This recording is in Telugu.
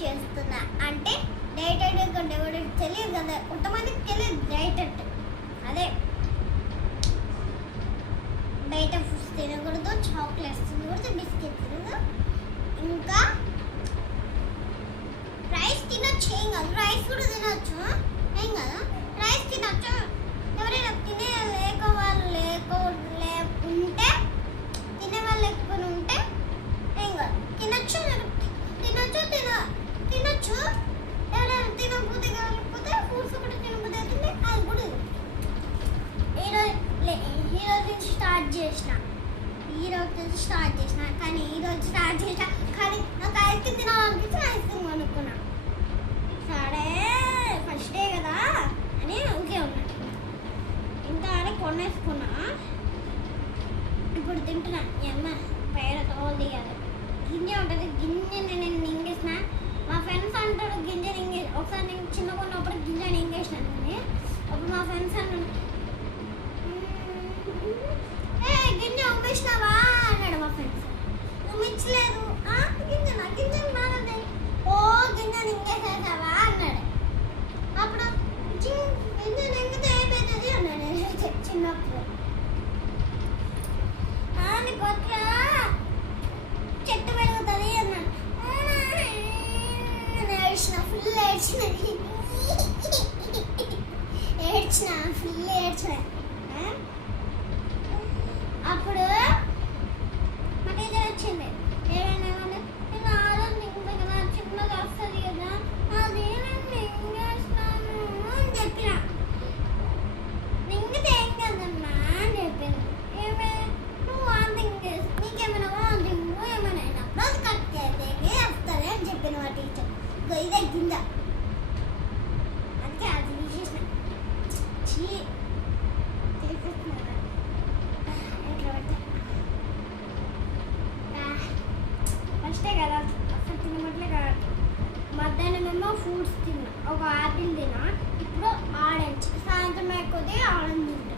చేస్తున్నా అంటే డైటెడ్ తెలియదు కదా, కొంతమందికి తెలియదు డైటెడ్. అదే బయట ఫుడ్స్ తినకూడదు, చాక్లెట్స్ తినకూడదు, బిస్కెట్స్ తినకూడదు. ఇంకా రైస్ తినొచ్చు, ఏం కాదు. రైస్ కూడా తినొచ్చు, ఏం కాదు. రైస్ తినొచ్చు. ఎవరైనా తినే ఉంటే తినే వాళ్ళు ఎక్కువ ఉంటే ఏం కాదు, తినొచ్చు. తినొచ్చు. ఎవరైనా తినకపోతే కాకపోతే ఫ్రూట్స్ కూడా తినకపోతే అవుతుంది, అది కూడా ఈరోజు నుంచి స్టార్ట్ చేసిన. కానీ నాకు ఐస్ క్రీమ్ తినాలనిపించి ఐస్ క్రీమ్ కొనుక్కున్నా. సరే ఫస్ట్ డే కదా అని ఊకే ఉన్నా. ఇంకా అని కొనేసుకున్నా. ఇప్పుడు తింటున్నా. అమ్మ పేర తోలు తీయాలి. గింజ ఉంటుంది, గింజ నేను నింగేసిన. మా ఫ్రెండ్స్ అంటారు గింజ నింగే. ఒకసారి నేను చిన్నగా ఉన్నప్పుడు గింజ నింగేసినాను. అప్పుడు మా ఫ్రెండ్స్ అంటారు గింజ ఉమ్మేసినావా అన్నాడు మా ఫ్రెండ్స్. ఉమ్మించలేదు. గింజ మానది. ఓ గింజ నింగేసేసావా అన్నాడు. అప్పుడు గింజ నింగితే అయిపోతుంది అన్నాడు చిన్నప్పుడు. కొత్త చెట్టు పెరుగుతుంది అన్నాడు. ఫుల్ ఏడ్చిన. అప్పుడు మా టీచర్ వచ్చింది. ఏమైనా నేను ఆలోచించింది కదా, చిన్నది వస్తుంది కదా, అది నేను నింగేస్తాను అని చెప్పిన. నింగితే ఏం కదమ్మా అని చెప్పింది. నువ్వు వాంతింగ్ నీకేమైనా వాంతింగ్ ఏమైనా అయినప్పుడు అది కట్ చేస్తే వస్తుంది అని చెప్పిన మా టీచర్. ఇదే గింజ. అందుకే అది తీసేసిన. ఫస్టే కదా అసలు తినమట్లే కదా. మధ్యాహ్నమేమో ఫ్రూట్స్ తిన్నా, ఒక యాపిల్ తిన్నా. ఇప్పుడు ఆరెంజ్. సాయంత్రం ఎక్కువ ఆరెంజ్ తింటా.